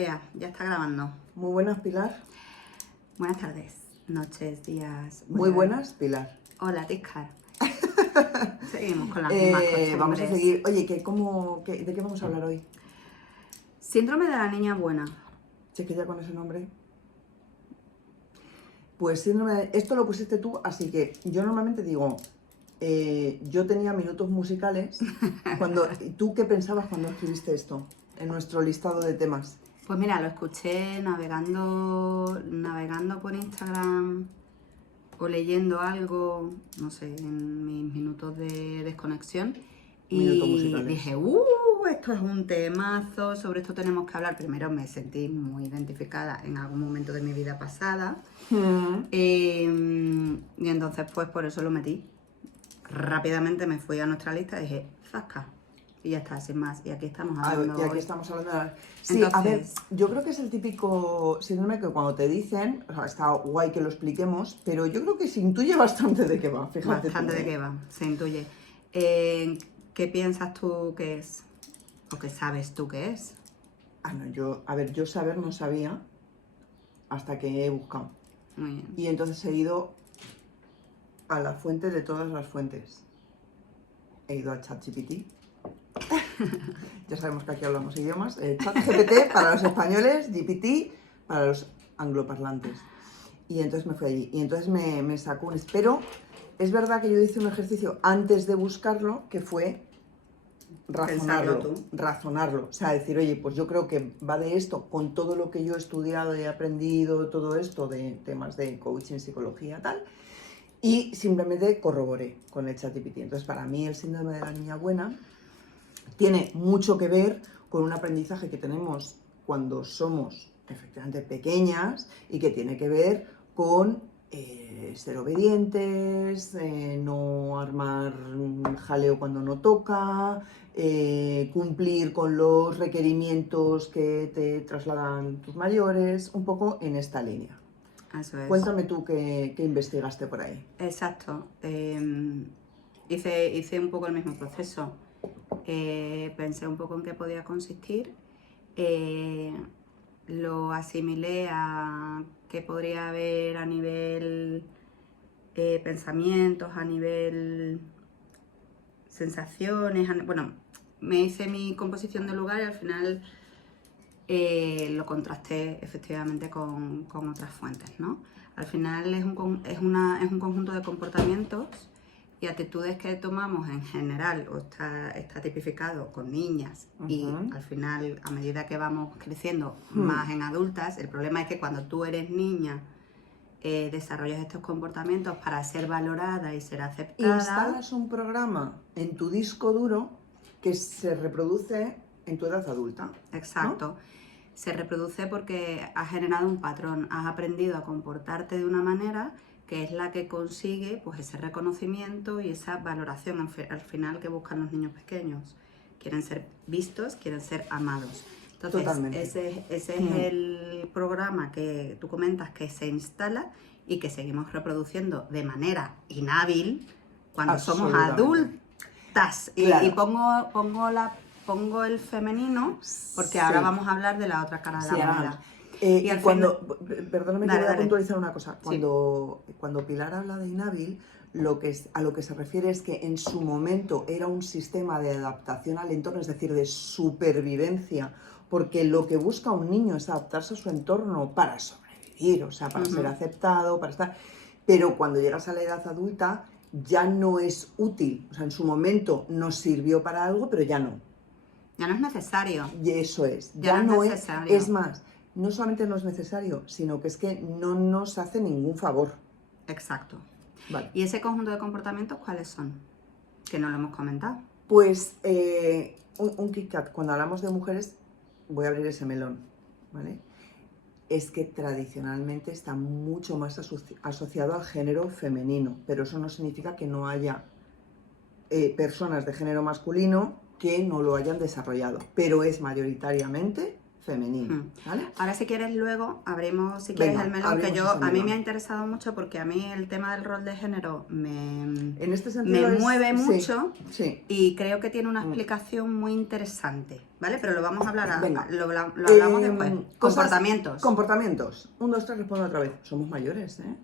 Ya está grabando. Muy buenas, Pilar. Buenas tardes, noches, días. Muy buenas, Pilar. Hola, Tiscar. Seguimos con las mismas costumbres. Vamos a seguir. Oye, ¿de qué vamos a hablar hoy? Síndrome de la niña buena. Si es que ya con ese nombre. Pues esto lo pusiste tú, así que yo normalmente digo, yo tenía minutos musicales. ¿Tú qué pensabas cuando escribiste esto en nuestro listado de temas? Pues mira, lo escuché navegando por Instagram o leyendo algo, no sé, en mis minutos de desconexión. Minutos Y musicales. dije, esto es un temazo, sobre esto tenemos que hablar. Primero me sentí muy identificada en algún momento de mi vida pasada. Y entonces pues por eso lo metí. Rápidamente me fui a nuestra lista y dije, zasca. Y ya está, sin más. Y aquí estamos hablando. Y aquí hoy. estamos hablando de... Sí, Entonces, a ver, yo creo que es el típico síndrome que cuando te dicen, o sea, está guay que lo expliquemos, pero yo creo que se intuye bastante de qué va, fíjate. Bastante tú, de qué va, se intuye. ¿Qué piensas tú que es? ¿O qué sabes tú que es? No, yo saber no sabía hasta que he buscado. Muy bien. Y entonces he ido a la fuente de todas las fuentes. He ido a ChatGPT. Ya sabemos que aquí hablamos idiomas. ChatGPT para los españoles, GPT para los angloparlantes. Y entonces me fui allí. Y entonces me sacó un... Pero es verdad que yo hice un ejercicio antes de buscarlo, que fue razonarlo. O sea, decir, oye, pues yo creo que va de esto, con todo lo que yo he estudiado y he aprendido, todo esto de temas de coaching, psicología, tal. Y simplemente corroboré con el ChatGPT. Entonces, para mí el síndrome de la niña buena tiene mucho que ver con un aprendizaje que tenemos cuando somos efectivamente pequeñas y que tiene que ver con ser obedientes, no armar jaleo cuando no toca, cumplir con los requerimientos que te trasladan tus mayores, un poco en esta línea. Eso es. Cuéntame tú qué investigaste por ahí. Exacto. Hice un poco el mismo proceso. Pensé un poco en qué podía consistir. Lo asimilé a qué podría haber a nivel pensamientos, a nivel sensaciones. Bueno, me hice mi composición de lugar y al final lo contrasté efectivamente con otras fuentes, ¿no? Al final es un conjunto de comportamientos y actitudes que tomamos en general, o está tipificado con niñas, y al final, a medida que vamos creciendo más en adultas, el problema es que cuando tú eres niña desarrollas estos comportamientos para ser valorada y ser aceptada. Instalas un programa en tu disco duro que se reproduce en tu edad adulta. Exacto. ¿No? Se reproduce porque has generado un patrón, has aprendido a comportarte de una manera que es la que consigue pues ese reconocimiento y esa valoración al final que buscan los niños pequeños. Quieren ser vistos, quieren ser amados. Entonces, totalmente. Ese es el programa que tú comentas que se instala y que seguimos reproduciendo de manera inhábil cuando somos adultas. Claro. Y pongo el femenino porque ahora vamos a hablar de la otra cara de la moneda. Perdóname que voy a puntualizar una cosa. Cuando Pilar habla de inhábil, a lo que se refiere es que en su momento era un sistema de adaptación al entorno, es decir, de supervivencia, porque lo que busca un niño es adaptarse a su entorno para sobrevivir, o sea, para ser aceptado, para estar... Pero cuando llegas a la edad adulta ya no es útil, o sea, en su momento nos sirvió para algo, pero ya no. Ya no es necesario. Y eso es. Ya no es necesario. Es más, no solamente no es necesario, sino que es que no nos hace ningún favor. Exacto. Vale. ¿Y ese conjunto de comportamientos cuáles son? Que no lo hemos comentado. Pues un Kit Kat, cuando hablamos de mujeres, voy a abrir ese melón, ¿vale? Es que tradicionalmente está mucho más asociado al género femenino, pero eso no significa que no haya personas de género masculino que no lo hayan desarrollado, pero es mayoritariamente femenino, ¿vale? Ahora si quieres luego abrimos, si quieres, Venga, el melón, que abrimos ese a mí melón. me ha interesado mucho porque a mí el tema del rol de género En este me sentido mueve sí, mucho sí. y creo que tiene una explicación muy interesante, ¿vale? Pero lo vamos a hablar, Venga. lo hablamos después. Cosas- Comportamientos. Comportamientos. 1, 2, 3, respondo otra vez. Somos mayores, ¿eh?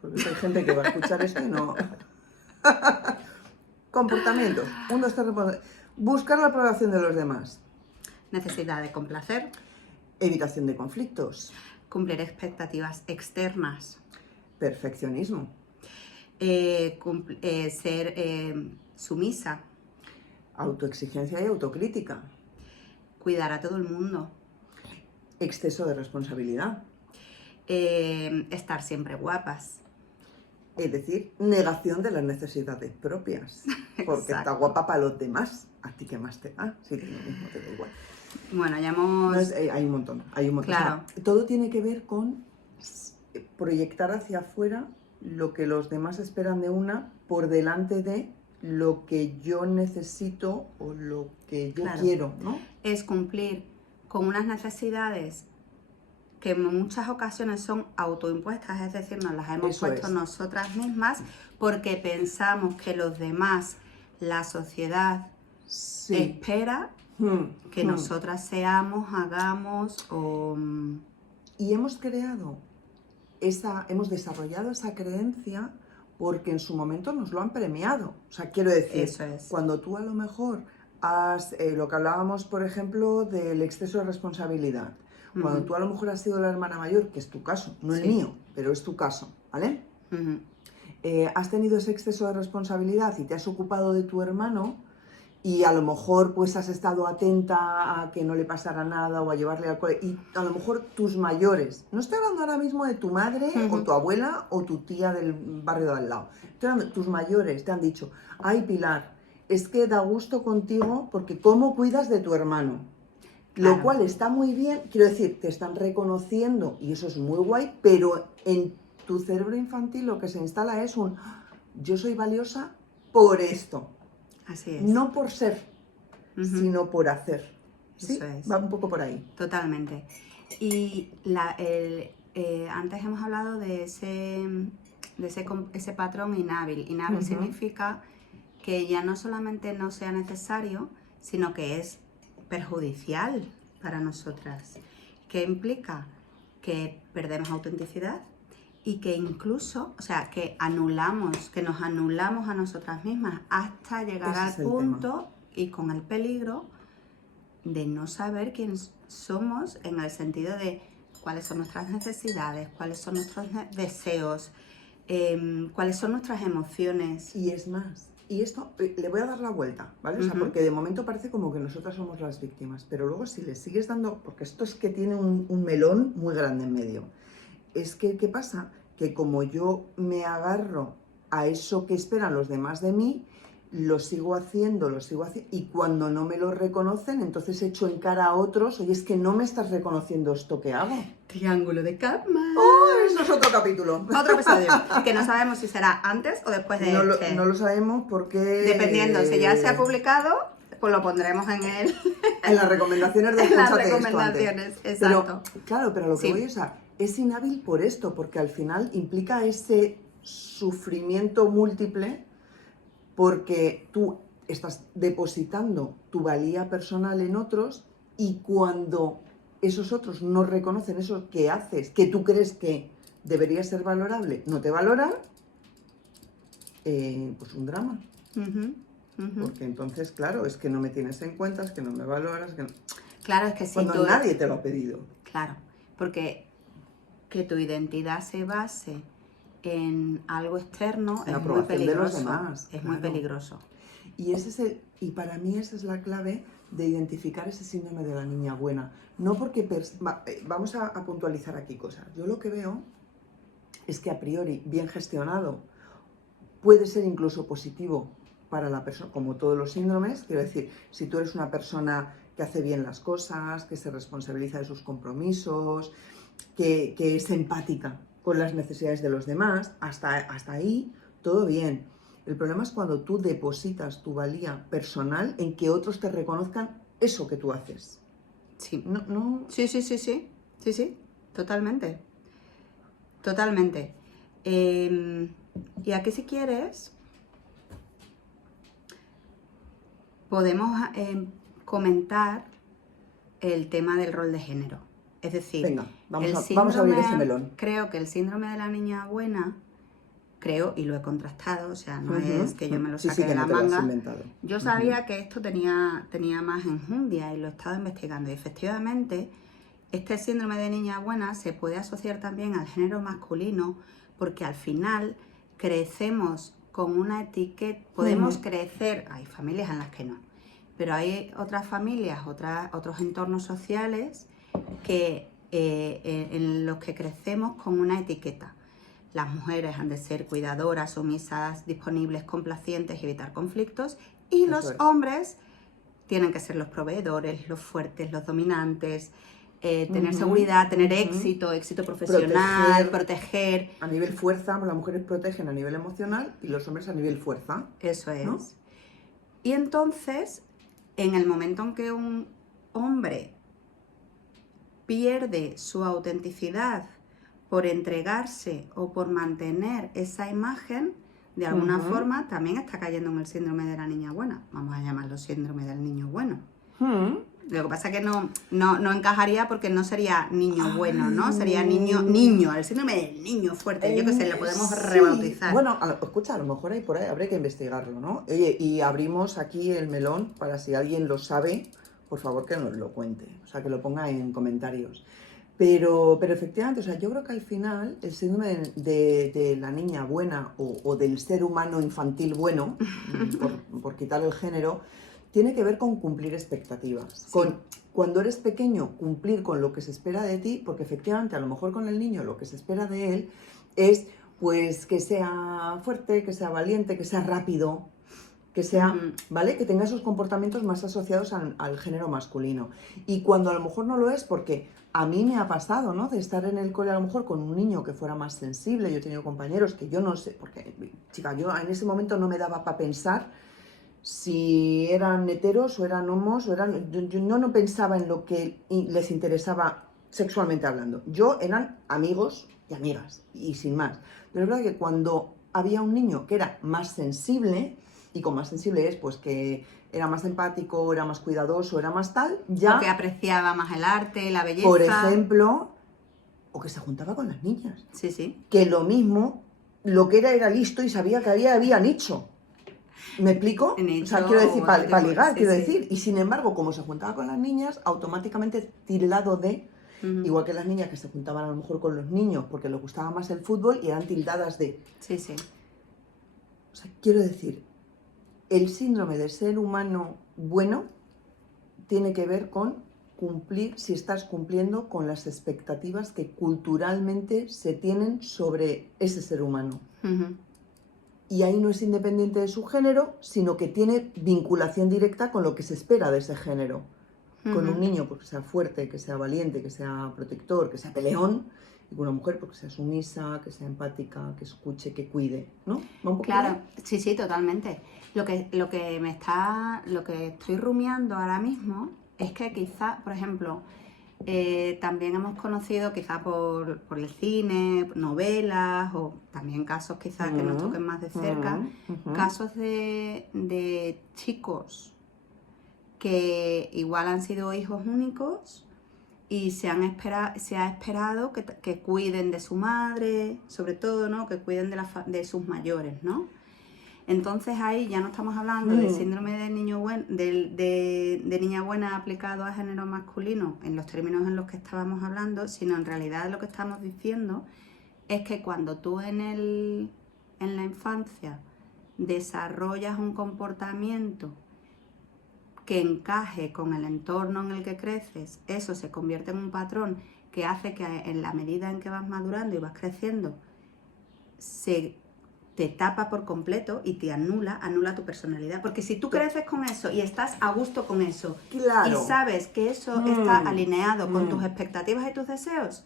Porque hay gente que va a escuchar esto y no... Comportamientos. 1, 2, 3, respondo. Buscar la aprobación de los demás. Necesidad de complacer. Evitación de conflictos. Cumplir expectativas externas. Perfeccionismo. Ser sumisa. Autoexigencia y autocrítica. Cuidar a todo el mundo. Exceso de responsabilidad. Estar siempre guapas. Es decir, negación de las necesidades propias. Porque está Exacto. guapa para los demás. ¿A ti qué más te da? Si te lo mismo te da igual. Bueno, ya hemos... No es- hay un montón, hay un montón. Claro. O sea, todo tiene que ver con proyectar hacia afuera lo que los demás esperan de una por delante de lo que yo necesito o lo que yo Claro. quiero, ¿no? Es cumplir con unas necesidades que en muchas ocasiones son autoimpuestas, es decir, nos las hemos Eso puesto es. nosotras mismas porque pensamos que los demás, la sociedad, Sí. espera que nosotras seamos, hagamos o... Y hemos desarrollado esa creencia porque en su momento nos lo han premiado. O sea, quiero decir, Eso es. cuando tú a lo mejor has, lo que hablábamos, por ejemplo, del exceso de responsabilidad, cuando tú a lo mejor has sido la hermana mayor, que es tu caso, no el Sí. mío, pero es tu caso, ¿vale? Has tenido ese exceso de responsabilidad y te has ocupado de tu hermano y a lo mejor pues has estado atenta a que no le pasara nada o a llevarle al cole y a lo mejor tus mayores, no estoy hablando ahora mismo de tu madre o tu abuela o tu tía del barrio de al lado, estoy hablando, tus mayores te han dicho, ay Pilar, es que da gusto contigo porque cómo cuidas de tu hermano. Lo Claro. cual está muy bien, quiero decir, te están reconociendo y eso es muy guay, pero en tu cerebro infantil lo que se instala es un yo soy valiosa por esto, Así es. no por ser, sino por hacer. ¿Sí? Eso es. Va un poco por ahí. Totalmente. Y antes hemos hablado de ese patrón inhábil. Inhábil significa que ya no solamente no sea necesario, sino que es perjudicial para nosotras. ¿Qué implica? Que perdemos autenticidad y que incluso, o sea, que nos anulamos a nosotras mismas hasta llegar Ese al es el punto y con el peligro de no saber quién somos en el sentido de cuáles son nuestras necesidades, cuáles son nuestros deseos, cuáles son nuestras emociones. Y es más, y esto le voy a dar la vuelta, ¿vale? O sea, porque de momento parece como que nosotras somos las víctimas, pero luego si le sigues dando, porque esto es que tiene un melón muy grande en medio, es que, ¿qué pasa? Que como yo me agarro a eso que esperan los demás de mí, lo sigo haciendo, y cuando no me lo reconocen, entonces echo en cara a otros, oye, es que no me estás reconociendo esto que hago. Triángulo de Karpman. ¡Oh, eso es otro capítulo! Otro episodio, que no sabemos si será antes o después de este. No lo sabemos porque... Dependiendo, si ya se ha publicado, pues lo pondremos en las recomendaciones de en las escúchate esto recomendaciones, antes. exacto. Pero, claro, pero a lo que Sí. voy es inhábil por esto, porque al final implica ese sufrimiento múltiple porque tú estás depositando tu valía personal en otros y cuando esos otros no reconocen eso que haces, que tú crees que debería ser valorable, no te valoran, pues un drama. Porque entonces, claro, es que no me tienes en cuenta, es que no me valoras, que no... Claro, es que si Cuando nadie te lo ha pedido. Claro, porque que tu identidad se base en algo externo La es muy aprobación de los peligroso. demás, Es muy claro. peligroso. Y para mí esa es la clave de identificar ese síndrome de la niña buena. No porque... vamos a puntualizar aquí cosas. Yo lo que veo es que a priori, bien gestionado, puede ser incluso positivo para la persona, como todos los síndromes. Quiero decir, si tú eres una persona que hace bien las cosas, que se responsabiliza de sus compromisos, que es empática con las necesidades de los demás, hasta ahí todo bien. El problema es cuando tú depositas tu valía personal en que otros te reconozcan eso que tú haces. Sí. No, no... Sí, totalmente. Totalmente. Y aquí si quieres, podemos comentar el tema del rol de género. Es decir, Venga, vamos a abrir ese melón. Creo que el síndrome de la niña buena, creo, y lo he contrastado, o sea, no es que yo me lo saque de la manga. Yo sabía que esto tenía más enjundia y lo he estado investigando. Y efectivamente, este síndrome de niña buena se puede asociar también al género masculino, porque al final crecemos con una etiqueta, podemos crecer, hay familias en las que no, pero hay otras familias, otros entornos sociales que en los que crecemos con una etiqueta. Las mujeres han de ser cuidadoras, sumisas, disponibles, complacientes y evitar conflictos, y los hombres tienen que ser los proveedores, los fuertes, los dominantes, tener seguridad, tener éxito profesional, proteger. A nivel fuerza, las mujeres protegen a nivel emocional y los hombres a nivel fuerza. Eso es. ¿No? Y entonces, en el momento en que un hombre pierde su autenticidad por entregarse o por mantener esa imagen, de alguna forma también está cayendo en el síndrome de la niña buena. Vamos a llamarlo síndrome del niño bueno. Lo que pasa es que no encajaría porque no sería niño bueno, ¿no? Sería niño, el síndrome del niño fuerte, yo qué sé, lo podemos rebautizar. Bueno, escucha, a lo mejor hay por ahí, habría que investigarlo, ¿no? Oye, y abrimos aquí el melón para si alguien lo sabe, por favor que nos lo cuente, o sea, que lo ponga en comentarios. Pero efectivamente, o sea, yo creo que al final el síndrome de la niña buena o del ser humano infantil bueno, por quitar el género, tiene que ver con cumplir expectativas. Sí. Cuando eres pequeño, cumplir con lo que se espera de ti, porque efectivamente a lo mejor con el niño lo que se espera de él es pues que sea fuerte, que sea valiente, que sea rápido, que sea, ¿vale? Que tenga esos comportamientos más asociados al género masculino. Y cuando a lo mejor no lo es, porque a mí me ha pasado, ¿no? De estar en el cole a lo mejor con un niño que fuera más sensible. Yo he tenido compañeros que yo no sé, porque, chica, yo en ese momento no me daba para pensar si eran heteros o eran homos, yo no pensaba en lo que les interesaba sexualmente hablando. Yo eran amigos y amigas, y sin más. Pero es verdad que cuando había un niño que era más sensible, y con más sensible es pues que era más empático, era más cuidadoso, era más tal, ya... O que apreciaba más el arte, la belleza. Por ejemplo, o que se juntaba con las niñas. Sí. Que lo mismo, lo que era listo y sabía que había nicho. ¿Me explico? O sea, quiero decir, para ligar, quiero decir. Y sin embargo, como se juntaba con las niñas, automáticamente tildado de, igual que las niñas que se juntaban a lo mejor con los niños porque les gustaba más el fútbol y eran tildadas de. Sí. O sea, quiero decir, el síndrome de ser humano bueno tiene que ver con cumplir, si estás cumpliendo con las expectativas que culturalmente se tienen sobre ese ser humano. Y ahí no es independiente de su género, sino que tiene vinculación directa con lo que se espera de ese género. Con un niño porque sea fuerte, que sea valiente, que sea protector, que sea peleón, y con una mujer porque sea sumisa, que sea empática, que escuche, que cuide, ¿no? Claro, sí, totalmente. Lo que estoy rumiando ahora mismo es que quizá, por ejemplo, también hemos conocido quizá por el cine, novelas o también casos quizás que nos toquen más de cerca, casos de chicos que igual han sido hijos únicos y se ha esperado que cuiden de su madre, sobre todo, ¿no? Que cuiden de sus mayores, ¿no? Entonces ahí ya no estamos hablando del síndrome de niña buena aplicado a género masculino en los términos en los que estábamos hablando, sino en realidad lo que estamos diciendo es que cuando tú en la infancia desarrollas un comportamiento que encaje con el entorno en el que creces, eso se convierte en un patrón que hace que en la medida en que vas madurando y vas creciendo, te tapa por completo y te anula tu personalidad. Porque si tú creces con eso y estás a gusto con eso, claro, y sabes que eso está alineado con tus expectativas y tus deseos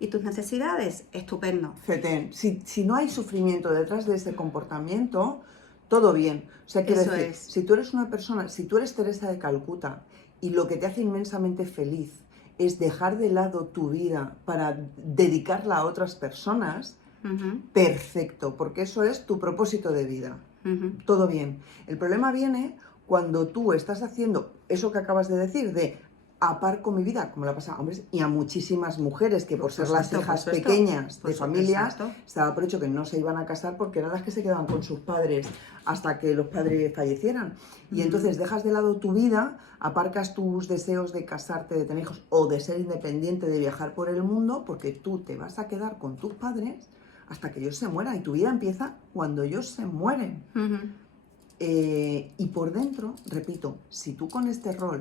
y tus necesidades, estupendo. Feten, si no hay sufrimiento detrás de ese comportamiento, todo bien. O sea, quiero decir, si tú eres una persona, si tú eres Teresa de Calcuta y lo que te hace inmensamente feliz es dejar de lado tu vida para dedicarla a otras personas, perfecto, porque eso es tu propósito de vida. Todo bien. El problema viene cuando tú estás haciendo eso que acabas de decir, de aparco mi vida, como la pasa a hombres y a muchísimas mujeres que por ser las hijas pequeñas de familias, estaba por hecho que no se iban a casar porque eran las que se quedaban con sus padres hasta que los padres fallecieran. Y entonces dejas de lado tu vida, aparcas tus deseos de casarte, de tener hijos o de ser independiente, de viajar por el mundo, porque tú te vas a quedar con tus padres hasta que ellos se mueran y tu vida empieza cuando ellos se mueren. Y por dentro, repito, si tú con este rol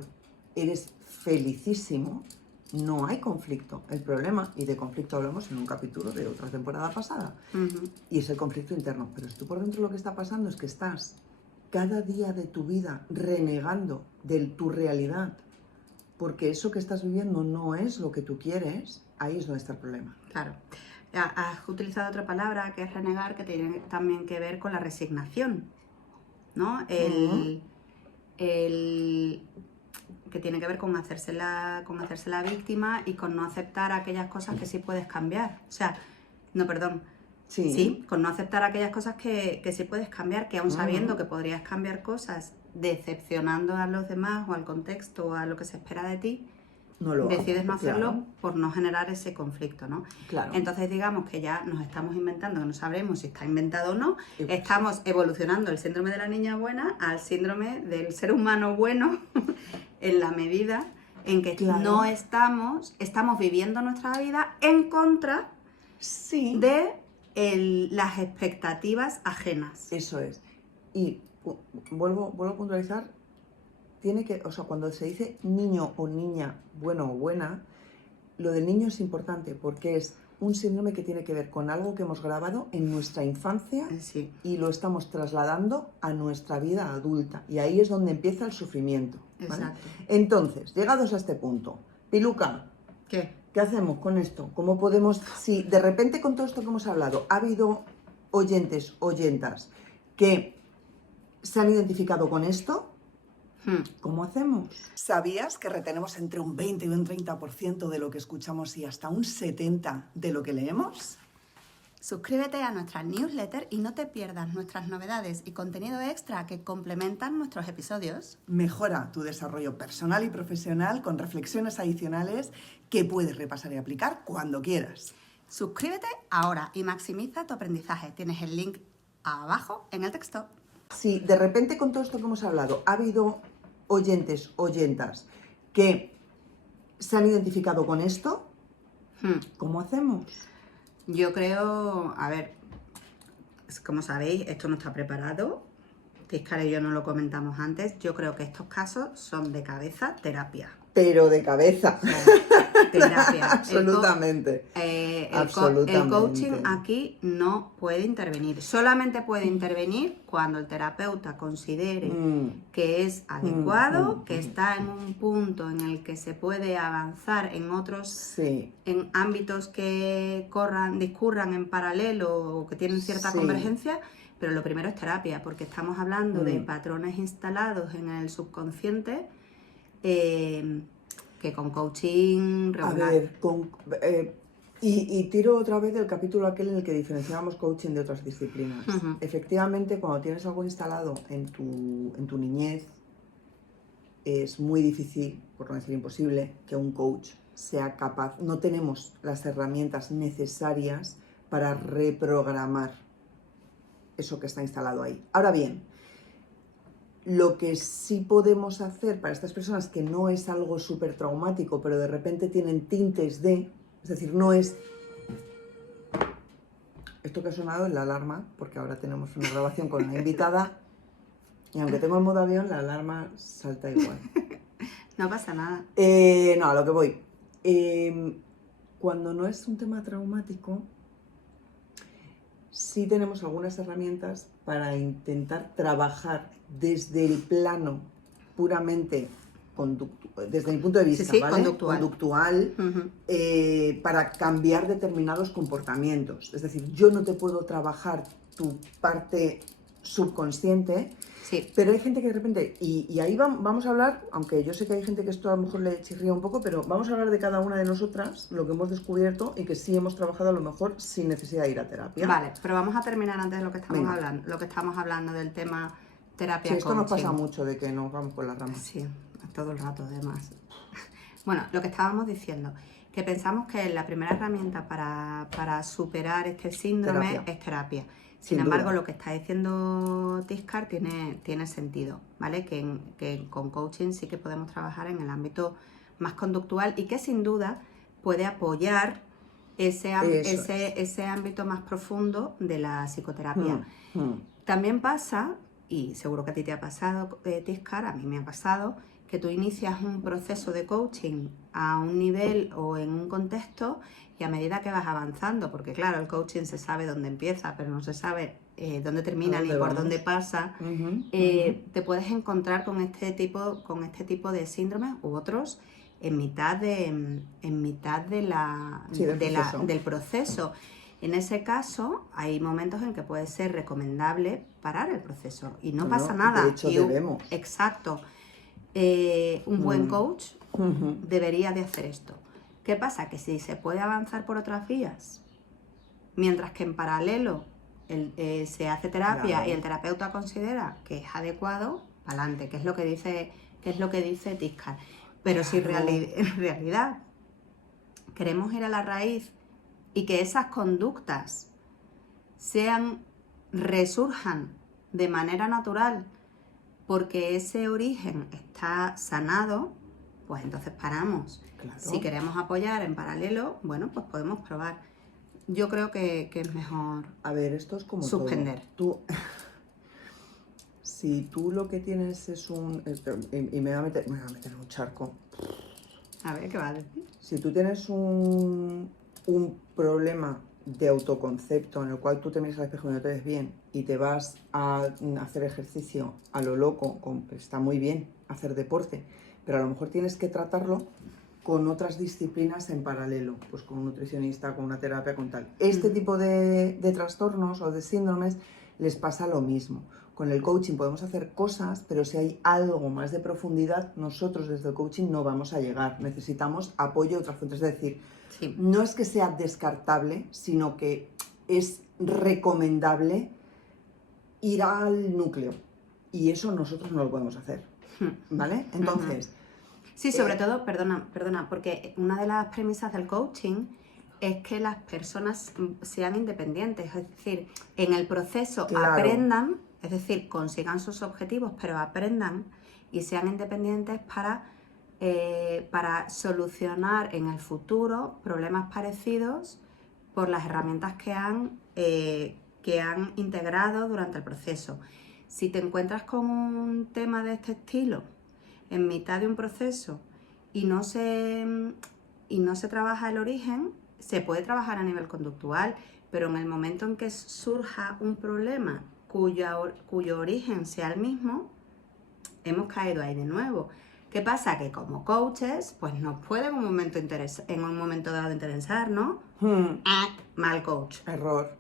eres felicísimo, no hay conflicto. El problema, y de conflicto hablamos en un capítulo de otra temporada pasada, y es el conflicto interno. Pero si tú por dentro lo que está pasando es que estás cada día de tu vida renegando de tu realidad, porque eso que estás viviendo no es lo que tú quieres, ahí es donde está el problema. Claro. Has utilizado otra palabra que es renegar, que tiene también que ver con la resignación, ¿no? Que tiene que ver con hacerse la víctima y con no aceptar aquellas cosas que sí puedes cambiar. O sea, no, perdón. Sí, con no aceptar aquellas cosas que sí puedes cambiar, que aún sabiendo que podrías cambiar cosas, decepcionando a los demás o al contexto o a lo que se espera de ti, decides no hacerlo por no generar ese conflicto, ¿no? Claro. Entonces digamos que ya nos estamos inventando, que no sabremos si está inventado o no, estamos evolucionando el síndrome de la niña buena al síndrome del ser humano bueno en la medida en que no estamos viviendo nuestra vida en contra de las expectativas ajenas. Eso es. Y vuelvo a puntualizar, cuando se dice niño o niña bueno o buena, lo del niño es importante porque es un síndrome que tiene que ver con algo que hemos grabado en nuestra infancia y lo estamos trasladando a nuestra vida adulta. Y ahí es donde empieza el sufrimiento. ¿Vale? Exacto. Entonces, llegados a este punto, Piluca, ¿qué hacemos con esto? ¿Cómo podemos, si de repente con todo esto que hemos hablado, ha habido oyentas que se han identificado con esto? ¿Cómo hacemos? ¿Sabías que retenemos entre un 20 y un 30% de lo que escuchamos y hasta un 70% de lo que leemos? Suscríbete a nuestra newsletter y no te pierdas nuestras novedades y contenido extra que complementan nuestros episodios. Mejora tu desarrollo personal y profesional con reflexiones adicionales que puedes repasar y aplicar cuando quieras. Suscríbete ahora y maximiza tu aprendizaje. Tienes el link abajo en el texto. Si de repente con todo esto que hemos hablado ha habido oyentas que se han identificado con esto, ¿cómo hacemos? Yo creo, a ver, como sabéis, esto no está preparado. Tiscar y yo no lo comentamos antes. Yo creo que estos casos son de cabeza terapia. Pero de cabeza. Terapia. Absolutamente. El coaching aquí no puede intervenir. Solamente puede intervenir cuando el terapeuta considere que es adecuado, que está en un punto en el que se puede avanzar en otros, en ámbitos que discurran en paralelo o que tienen cierta convergencia. Pero lo primero es terapia, porque estamos hablando de patrones instalados en el subconsciente que con coaching regular. A ver, y tiro otra vez del capítulo aquel en el que diferenciábamos coaching de otras disciplinas. Efectivamente, cuando tienes algo instalado en tu niñez, es muy difícil, por no decir imposible, que un coach sea capaz. No tenemos las herramientas necesarias para reprogramar eso que está instalado ahí. Ahora bien, lo que sí podemos hacer para estas personas, que no es algo súper traumático, pero de repente tienen tintes es decir, no es... Esto que ha sonado es la alarma, porque ahora tenemos una grabación con una invitada, y aunque tengo el modo avión, la alarma salta igual. No pasa nada. No, a lo que voy. Cuando no es un tema traumático, sí tenemos algunas herramientas para intentar trabajar desde el plano puramente desde mi punto de vista, ¿vale? Conductual, para cambiar determinados comportamientos. Es decir, yo no te puedo trabajar tu parte subconsciente. Sí. Pero hay gente que de repente, y ahí vamos a hablar, aunque yo sé que hay gente que esto a lo mejor le chirría un poco, pero vamos a hablar de cada una de nosotras, lo que hemos descubierto y que sí hemos trabajado a lo mejor sin necesidad de ir a terapia. Vale, pero vamos a terminar antes de lo que estamos Venga. hablando, lo que estamos hablando del tema terapia Sí, esto coaching. nos pasa mucho de que nos vamos por las ramas. Sí, todo el rato además. Bueno, lo que estábamos diciendo, que pensamos que la primera herramienta para superar este síndrome Terapia. es terapia. Sin Sin embargo, duda. lo que está diciendo Tiscar tiene sentido, ¿vale? Que con coaching sí que podemos trabajar en el ámbito más conductual y que sin duda puede apoyar ese ámbito más profundo de la psicoterapia. También pasa, y seguro que a ti te ha pasado, Tiscar, a mí me ha pasado, que tú inicias un proceso de coaching a un nivel o en un contexto y a medida que vas avanzando, porque claro, el coaching se sabe dónde empieza, pero no se sabe dónde termina ni por dónde pasa, te puedes encontrar con este tipo de síndromes u otros en mitad del proceso. En ese caso, hay momentos en que puede ser recomendable parar el proceso y no pasa nada. De hecho, debemos. Exacto. Un buen coach debería de hacer esto. ¿Qué pasa? Que si se puede avanzar por otras vías, mientras que en paralelo se hace terapia, claro, y el terapeuta considera que es adecuado, adelante, que es lo que dice Tiscar. Pero si en realidad queremos ir a la raíz y que esas conductas resurjan de manera natural porque ese origen está sanado, pues entonces paramos. Claro. Si queremos apoyar en paralelo, bueno, pues podemos probar. Yo creo que es mejor a ver, esto es como suspender. Si tú lo que tienes es y me voy a meter en un charco. A ver, ¿qué va a decir? Si tú tienes un problema de autoconcepto en el cual tú te miras al espejo y no te ves bien y te vas a hacer ejercicio a lo loco, está muy bien hacer deporte, pero a lo mejor tienes que tratarlo con otras disciplinas en paralelo, pues con un nutricionista, con una terapia, con tal. Este tipo de trastornos o de síndromes les pasa lo mismo. Con el coaching podemos hacer cosas, pero si hay algo más de profundidad, nosotros desde el coaching no vamos a llegar. Necesitamos apoyo de otras fuentes. Es decir, sí, no es que sea descartable, sino que es recomendable ir al núcleo. Y eso nosotros no lo podemos hacer. ¿Vale? Entonces... Sí, sobre todo, perdona, porque una de las premisas del coaching es que las personas sean independientes, es decir, en el proceso aprendan, es decir, consigan sus objetivos, pero aprendan y sean independientes para solucionar en el futuro problemas parecidos por las herramientas que han integrado durante el proceso. Si te encuentras con un tema de este estilo en mitad de un proceso y no se trabaja el origen, se puede trabajar a nivel conductual, pero en el momento en que surja un problema cuyo origen sea el mismo, hemos caído ahí de nuevo. ¿Qué pasa? Que como coaches, pues nos puede en un momento dado interesar, ¿no? Mal coach. Error.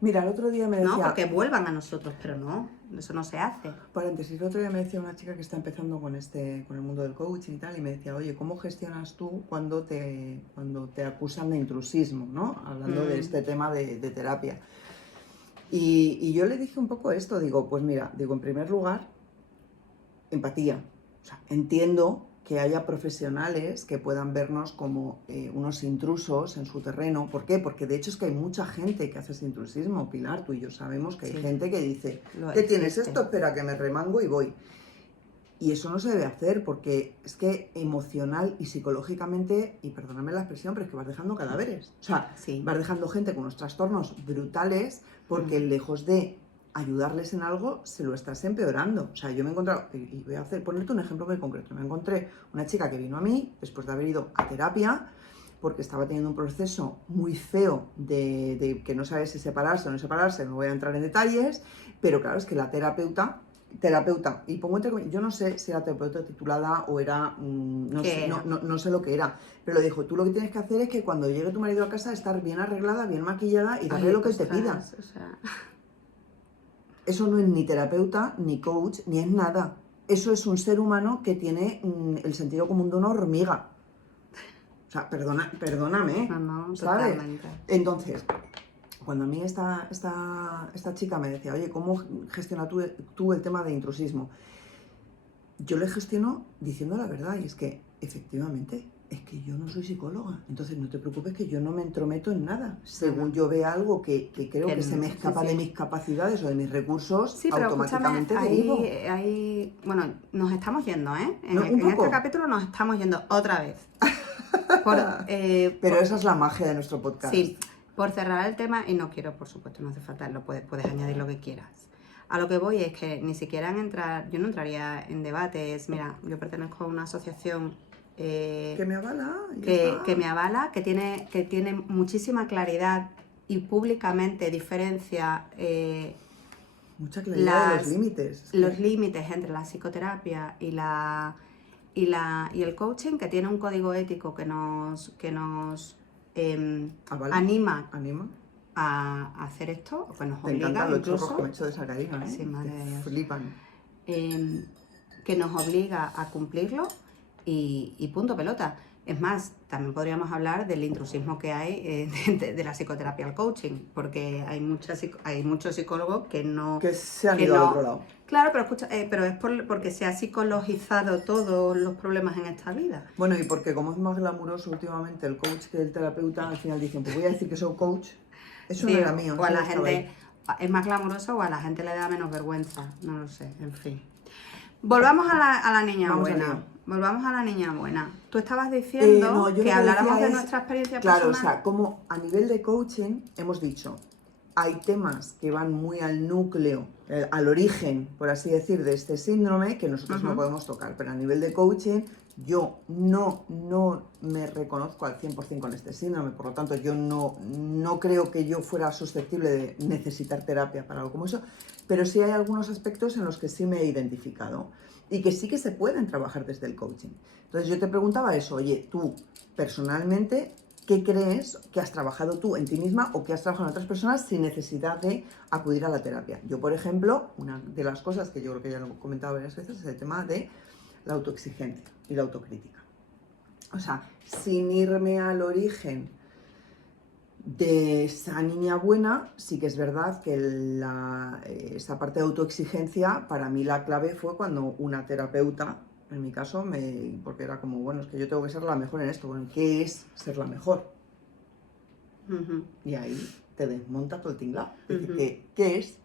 Mira, el otro día me decía... No, porque vuelvan a nosotros, pero no, eso no se hace. Paréntesis, el otro día me decía una chica que está empezando con el mundo del coaching y tal, y me decía, oye, ¿cómo gestionas tú cuando te acusan de intrusismo, ¿no? Hablando de este tema de terapia. Y yo le dije un poco esto, digo, pues mira, en primer lugar, empatía. O sea, entiendo que haya profesionales que puedan vernos como unos intrusos en su terreno. ¿Por qué? Porque de hecho es que hay mucha gente que hace ese intrusismo. Pilar, tú y yo sabemos que hay gente que dice, ¿qué tienes esto? Espera, que me remango y voy. Y eso no se debe hacer porque es que emocional y psicológicamente, y perdóname la expresión, pero es que vas dejando cadáveres. O sea, vas dejando gente con unos trastornos brutales porque lejos de ayudarles en algo, se lo estás empeorando. O sea, yo me he encontrado, y voy a ponerte un ejemplo muy concreto, me encontré una chica que vino a mí después de haber ido a terapia porque estaba teniendo un proceso muy feo de que no sabe si separarse o no separarse, no voy a entrar en detalles, pero claro, es que la terapeuta, y pongo entre comillas, yo no sé si era terapeuta titulada o era, no sé lo que era, pero le dijo, tú lo que tienes que hacer es que cuando llegue tu marido a casa estar bien arreglada, bien maquillada y darle lo que él te pida. O sea... eso no es ni terapeuta, ni coach, ni es nada. Eso es un ser humano que tiene el sentido común de una hormiga. O sea, perdóname, No, ¿sabes? totalmente. Entonces, cuando a mí esta chica me decía, oye, ¿cómo gestionas tú el tema de intrusismo? Yo le gestiono diciendo la verdad, y es que, efectivamente, es que yo no soy psicóloga, entonces no te preocupes que yo no me entrometo en nada. Según yo vea algo que creo que se me escapa de mis capacidades o de mis recursos, Sí, pero automáticamente escúchame, derivo. bueno, nos estamos yendo, ¿eh? No, un En este poco. capítulo nos estamos yendo otra vez. Pero esa es la magia de nuestro podcast. Sí, por cerrar el tema, y no quiero, por supuesto, no hace falta, puedes añadir lo que quieras. A lo que voy es que ni siquiera yo no entraría en debates. Mira, yo pertenezco a una asociación que me avala, que me avala, que tiene muchísima claridad y públicamente diferencia mucha claridad de los límites. Los límites entre la psicoterapia y el coaching, que tiene un código ético que nos anima a hacer esto, que nos Te obliga encantan los incluso, chorros que me he hecho de sacarina, ¿eh? Sí, madre de Dios. Flipan. Que nos obliga a cumplirlo y punto pelota. Es más, también podríamos hablar del intrusismo que hay de la psicoterapia al coaching, porque hay muchos psicólogos que no... Que se han ido al otro lado. Claro, pero escucha, pero es porque se ha psicologizado todos los problemas en esta vida. Bueno, y porque como es más glamuroso últimamente el coach que el terapeuta, al final dicen, pues voy a decir que soy coach. Eso no era mío. O a la gente es más glamuroso o a la gente le da menos vergüenza, no lo sé, en fin. Volvamos a la niña buena. Volvamos a la niña buena. Tú estabas diciendo que habláramos de nuestra experiencia personal. Claro, o sea, como a nivel de coaching hemos dicho, hay temas que van muy al núcleo, al origen, por así decir, de este síndrome que nosotros no podemos tocar. Pero a nivel de coaching, yo no me reconozco al 100% con este síndrome. Por lo tanto, yo no creo que yo fuera susceptible de necesitar terapia para algo como eso. Pero sí hay algunos aspectos en los que sí me he identificado y que sí que se pueden trabajar desde el coaching. Entonces yo te preguntaba eso, oye, tú personalmente, ¿qué crees que has trabajado tú en ti misma o que has trabajado en otras personas sin necesidad de acudir a la terapia? Yo, por ejemplo, una de las cosas que yo creo que ya lo he comentado varias veces es el tema de la autoexigencia y la autocrítica. O sea, sin irme al origen de esa niña buena, sí que es verdad que esa parte de autoexigencia, para mí la clave fue cuando una terapeuta, en mi caso, porque era como, bueno, es que yo tengo que ser la mejor en esto. Bueno, ¿qué es ser la mejor? Y ahí te desmonta todo el tinglado. ¿Qué es?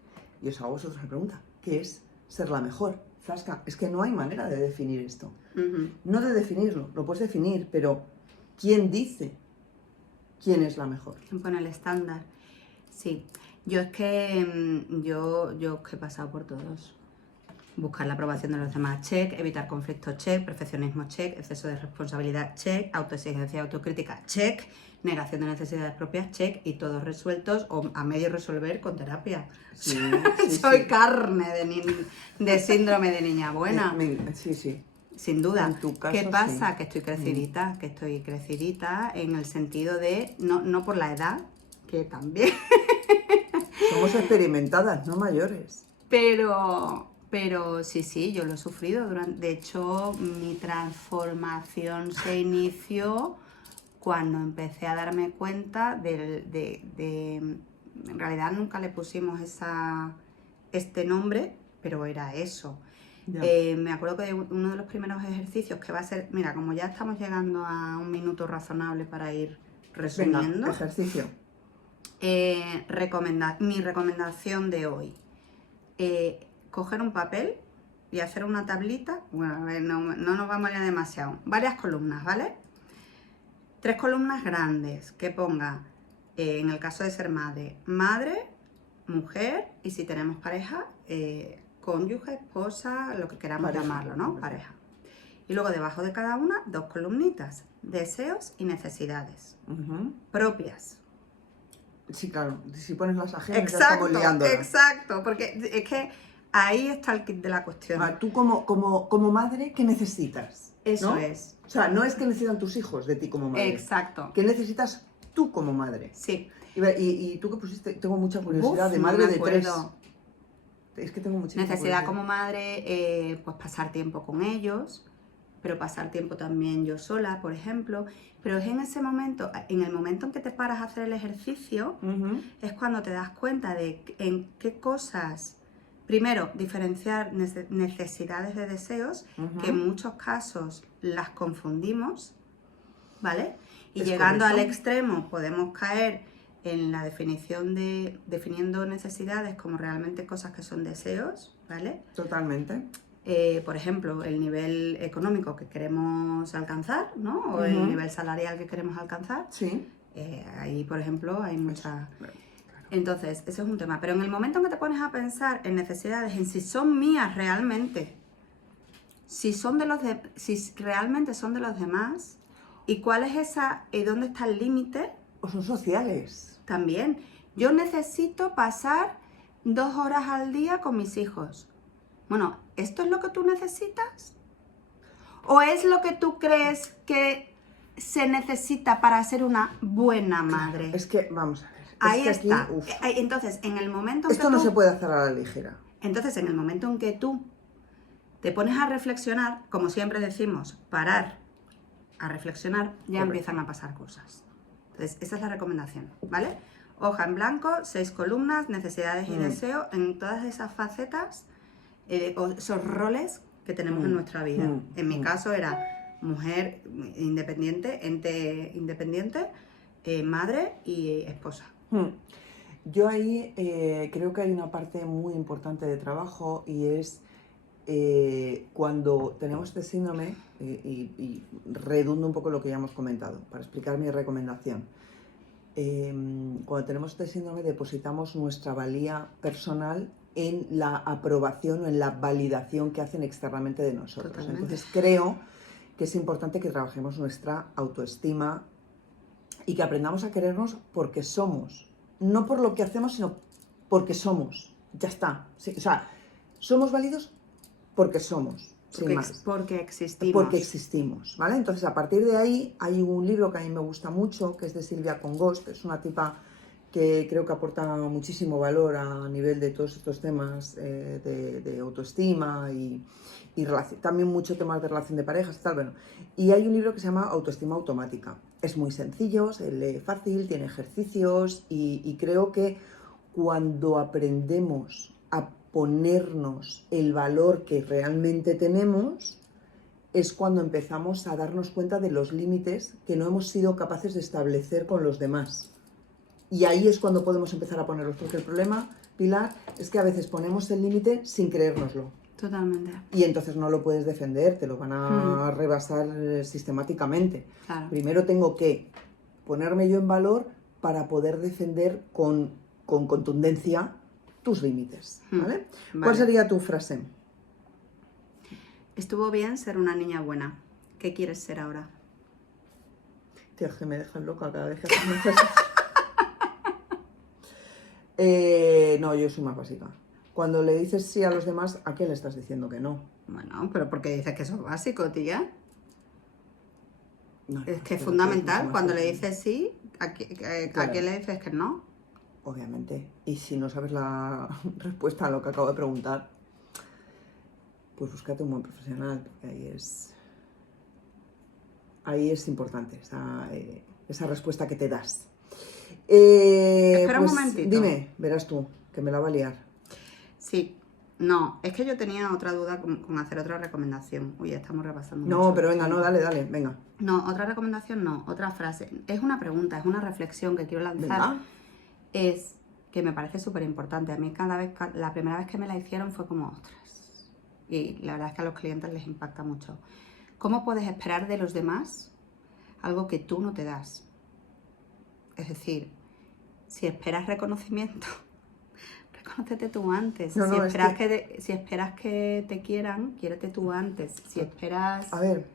Y os hago a vosotros la pregunta, ¿qué es ser la mejor? Zasca, es que no hay manera de definir esto. No de definirlo, lo puedes definir, pero ¿quién dice quién es la mejor? ¿Quién pone el estándar? Sí, yo es que yo he pasado por todos. Buscar la aprobación de los demás, check. Evitar conflictos, check. Perfeccionismo, check. Exceso de responsabilidad, check. Autoexigencia, autocrítica, check. Negación de necesidades propias, check. Y todos resueltos o a medio resolver con terapia. Sí, Soy carne de síndrome de niña buena. Sí. Sin duda. En tu caso, ¿Qué pasa? sí. Que estoy crecidita en el sentido de, no por la edad, que también, Somos experimentadas, no mayores. pero sí, yo lo he sufrido. De hecho, mi transformación se inició cuando empecé a darme cuenta en realidad nunca le pusimos este nombre, pero era eso. Me acuerdo que uno de los primeros ejercicios que va a ser, mira, como ya estamos llegando a un minuto razonable para ir resumiendo. Venga, ejercicio. Mi recomendación de hoy, coger un papel y hacer una tablita, bueno, a ver, no nos vamos a ir demasiado, varias columnas, ¿vale? 3 columnas grandes que ponga, en el caso de ser madre, mujer, y si tenemos pareja, cónyuge, esposa, lo que queramos llamarlo, ¿no? Pareja. Y luego debajo de cada una, 2 columnitas, deseos y necesidades propias. Sí, claro, si pones las agendas ya estamos liándola. Exacto, porque es que ahí está el kit de la cuestión. Tú como madre, ¿qué necesitas? Eso ¿no? es. O sea, no es que necesitan tus hijos de ti como madre. Exacto. ¿Qué necesitas tú como madre? Sí. Y tú que pusiste, tengo mucha curiosidad, de madre de 3. Es que tengo muchísima Necesidad curiosidad. como madre, pues pasar tiempo con ellos, pero pasar tiempo también yo sola, por ejemplo. Pero es en ese momento, en el momento en que te paras a hacer el ejercicio, Ujú, es cuando te das cuenta de en qué cosas, primero, diferenciar necesidades de deseos, que en ujú. muchos casos las confundimos, ¿vale? Y Es llegando al correcto. extremo podemos caer en la definición de definiendo necesidades como realmente cosas que son deseos, ¿vale? Totalmente. Por ejemplo, el nivel económico que queremos alcanzar, ¿no? O el Ujú. nivel salarial que queremos alcanzar. Sí. Ahí, por ejemplo, hay muchas... Claro. Entonces, ese es un tema. Pero en el momento en que te pones a pensar en necesidades, en si son mías realmente, si realmente son de los demás, y cuál es esa, y dónde está el límite, O son sociales. también. Yo necesito pasar 2 horas al día con mis hijos. Bueno, ¿esto es lo que tú necesitas? ¿O es lo que tú crees que se necesita para ser una buena madre? Es que, vamos a ver. Ahí Es que aquí, está. Entonces, en el momento en esto que no se tú... puede hacer a la ligera. Entonces, en el momento en que tú te pones a reflexionar, como siempre decimos, parar a reflexionar, ya Correcto. empiezan a pasar cosas. Entonces, esa es la recomendación, ¿vale? Hoja en blanco, 6 columnas, necesidades y deseos, en todas esas facetas, o esos roles que tenemos en nuestra vida. En mi caso era mujer independiente, ente independiente, madre y esposa. Yo ahí creo que hay una parte muy importante de trabajo y es cuando tenemos este síndrome, y redundo un poco lo que ya hemos comentado, para explicar mi recomendación. Cuando tenemos este síndrome depositamos nuestra valía personal en la aprobación o en la validación que hacen externamente de nosotros. Totalmente. Entonces creo que es importante que trabajemos nuestra autoestima y que aprendamos a querernos porque somos, no por lo que hacemos, sino porque somos. Ya está. Sí, o sea, somos válidos porque somos, sin más. Porque existimos. Porque existimos, ¿vale? Entonces, a partir de ahí, hay un libro que a mí me gusta mucho, que es de Silvia Congost, es una tipa que creo que aporta muchísimo valor a nivel de todos estos temas de autoestima y también mucho temas de relación de parejas y tal, bueno. Y hay un libro que se llama Autoestima Automática. Es muy sencillo, se lee fácil, tiene ejercicios y creo que cuando aprendemos a ponernos el valor que realmente tenemos, es cuando empezamos a darnos cuenta de los límites que no hemos sido capaces de establecer con los demás. Y ahí es cuando podemos empezar a ponerlos, porque el problema, Pilar, es que a veces ponemos el límite sin creérnoslo. Totalmente. Y entonces no lo puedes defender, te lo van a rebasar sistemáticamente. Claro. Primero tengo que ponerme yo en valor para poder defender con contundencia tus límites, ¿vale? Vale. ¿Cuál sería tu frase? Estuvo bien ser una niña buena. ¿Qué quieres ser ahora? Tío, es que me dejas loca cada vez que haces una frase. No, yo soy más básica. Cuando le dices sí a los demás, ¿a quién le estás diciendo que no? Bueno, pero ¿por qué dices que eso es básico, tía? No, Es que es pero fundamental. mucho más Cuando le sencillo. dices sí, ¿a Claro. quién le dices que no? Obviamente. Y si no sabes la respuesta a lo que acabo de preguntar, pues búscate un buen profesional, porque ahí es importante esa respuesta que te das. Espera Pues un momentito. dime, verás tú, que me la va a liar. Sí. No, es que yo tenía otra duda con hacer otra recomendación. Uy, estamos repasando No, mucho. pero venga, no, dale, venga. No, otra recomendación no, otra frase. Es una pregunta, es una reflexión que quiero lanzar. Venga. Es que me parece súper importante. A mí la primera vez que me la hicieron fue como, ostras. Y la verdad es que a los clientes les impacta mucho. ¿Cómo puedes esperar de los demás algo que tú no te das? Es decir, si esperas reconocimiento, reconócete tú antes. No, si, no, esperas si esperas que te quieran, quiérete tú antes. Si esperas A ver,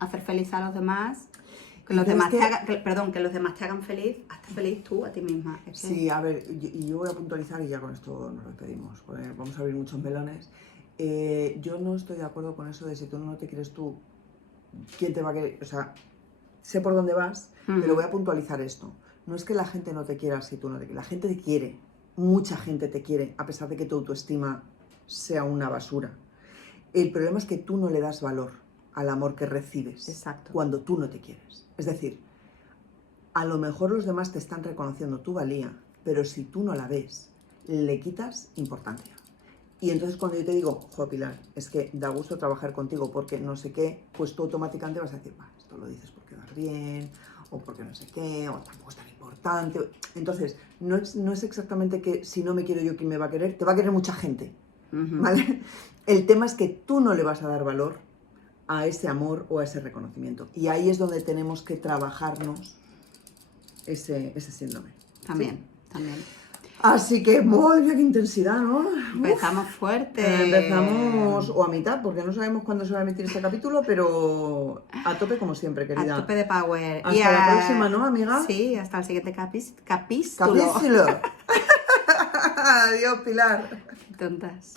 hacer feliz a los demás, que Pero los demás es que- que los demás te hagan feliz, hazte feliz tú a ti misma. Es que- sí, a ver, y yo voy a puntualizar y ya con esto nos despedimos, porque vamos a abrir muchos melones. Yo no estoy de acuerdo con eso de si tú no te quieres tú, ¿quién te va a querer? O sea, sé por dónde vas, pero voy a puntualizar esto. No es que la gente no te quiera si tú no te quieres, la gente te quiere. mucha gente te quiere, a pesar de que tu autoestima sea una basura. El problema es que tú no le das valor al amor que recibes. Exacto. Cuando tú no te quieres. Es decir, a lo mejor los demás te están reconociendo tu valía, pero si tú no la ves, le quitas importancia. Y entonces cuando yo te digo, jo, Pilar, es que da gusto trabajar contigo porque no sé qué, pues tú automáticamente vas a decir, esto lo dices por quedar bien, o porque no sé qué, o tampoco es tan importante. Entonces, no es exactamente que si no me quiero yo, ¿quién me va a querer? Te va a querer mucha gente, ¿vale? El tema es que tú no le vas a dar valor a ese amor o a ese reconocimiento. Y ahí es donde tenemos que trabajarnos ese síndrome. También, ¿sí? también. Así que, madre mía, qué intensidad, ¿no? Empezamos fuerte. Empezamos o a mitad, porque no sabemos cuándo se va a emitir este capítulo, pero a tope como siempre, querida. A tope de power. Hasta la próxima, ¿no, amiga? Sí, hasta el siguiente capítulo. Capítulo. Adiós, Pilar. Tontas.